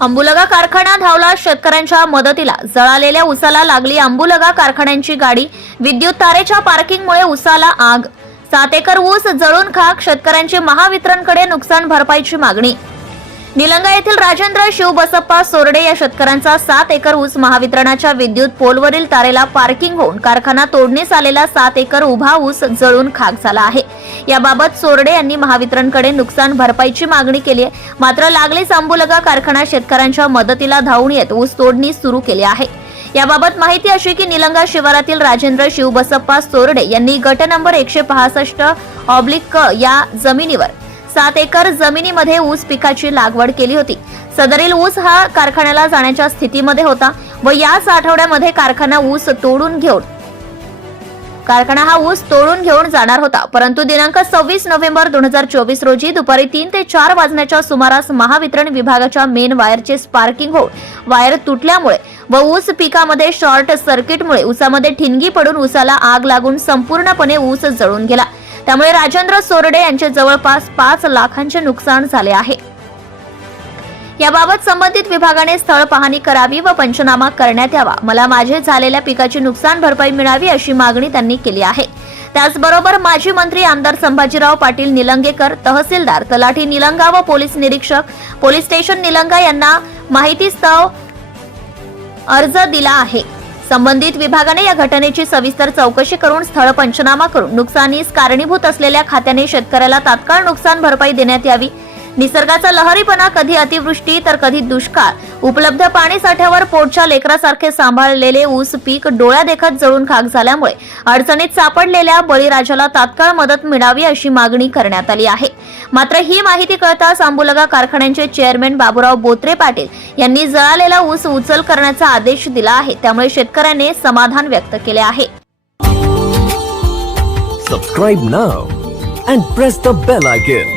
अंबुलगा कारखाना धावला शेतकऱ्यांच्या मदतीला. जळालेल्या उसाला लागली अंबुलगा कारखान्यांची गाडी. विद्युत तारेच्या पार्किंगमुळे उसाला आग. सात एकर ऊस जळून खाक शेतकऱ्यांची महावितरणकडे नुकसान भरपाईची मागणी. निलंगा येथील राजेंद्र शिव बसप्पा सोरडे या शेतकऱ्यांचा सात एकर ऊस महावितरणाच्या विद्युत पोलवरील तारेला पार्किंग होऊन कारखाना तोडणीस आलेला सात एकर उभा ऊस जळून खाक झाला आहे. याबाबत सोरडे यांनी महावितरणकडे नुकसान भरपाईची मागणी केली आहे. मात्र लागलीच आंबुलगा कारखाना शेतकऱ्यांच्या मदतीला धावून येत ऊस तोडणी सुरू केली आहे. याबाबत माहिती अशी की निलंगा शिवारातील राजेंद्र शिवबसप्पा सोरडे यांनी गट नंबर एकशे पासष्ट ऑब्लिक क या जमिनीवर सात एकर जमिनीमध्ये ऊस पिकाची लागवड केली होती. सदरील ऊस हा कारखान्याला जाण्याच्या स्थितीमध्ये होता व याच आठवड्यामध्ये कारखाना ऊस तोडून घेऊन कारखाना हा ऊस तोडून घेऊन जाणार होता. परंतु दिनांक सव्वीस नोव्हेंबर दोन हजार चोवीस रोजी दुपारी तीन ते चार वाजण्याच्या सुमारास महावितरण विभागाच्या मेन वायरचे स्पार्किंग होऊन वायर तुटल्यामुळे व ऊस पिकामध्ये शॉर्ट सर्किटमुळे ऊसामध्ये ठिणगी पडून ऊसाला आग लागून संपूर्णपणे ऊस जळून गेला. त्यामुळे राजेंद्र सोरडे यांचे जवळपास पाच लाखांचे नुकसान झाले आहे. याबाबत संबंधित विभागाने स्थळ पाहणी करावी व पंचनामा करण्यात यावा. मला माझे झालेल्या पिकाची नुकसान भरपाई मिळावी अशी मागणी त्यांनी केली आहे. त्याचबरोबर माजी मंत्री आमदार संभाजीराव पाटील निलंगेकर तहसीलदार तलाठी निलंगा व पोलीस निरीक्षक पोलीस स्टेशन निलंगा यांना माहितीस्तव अर्ज दिला आहे. संबंधित विभागाने या घटनेची सविस्तर चौकशी करून स्थळ पंचनामा करून नुकसानीस कारणीभूत असलेल्या खात्याने शेतकऱ्याला तात्काळ नुकसान भरपाई देण्यात यावी निसर्गाचा लहरीपणा कधी अतिवृष्टी तर कधी दुष्काळ. उपलब्ध पाणी साठ्यावर पोटच्या लेकरासारखे सांभाळलेले ऊस पीक डोळ्या देखत जळून खाक झाल्यामुळे अडचणीत सापडलेल्या बळीराजाला तात्काळ मदत मिळावी अशी मागणी करण्यात आली आहे. मात्र ही माहिती कळताच आंबुलगा कारखान्यांचे चेअरमॅन बाबूराव बोत्रे पाटील यांनी जळालेला ऊस उचल करण्याचा आदेश दिला आहे. त्यामुळे शेतकऱ्याने समाधान व्यक्त केले आहे. Subscribe now and press the bell icon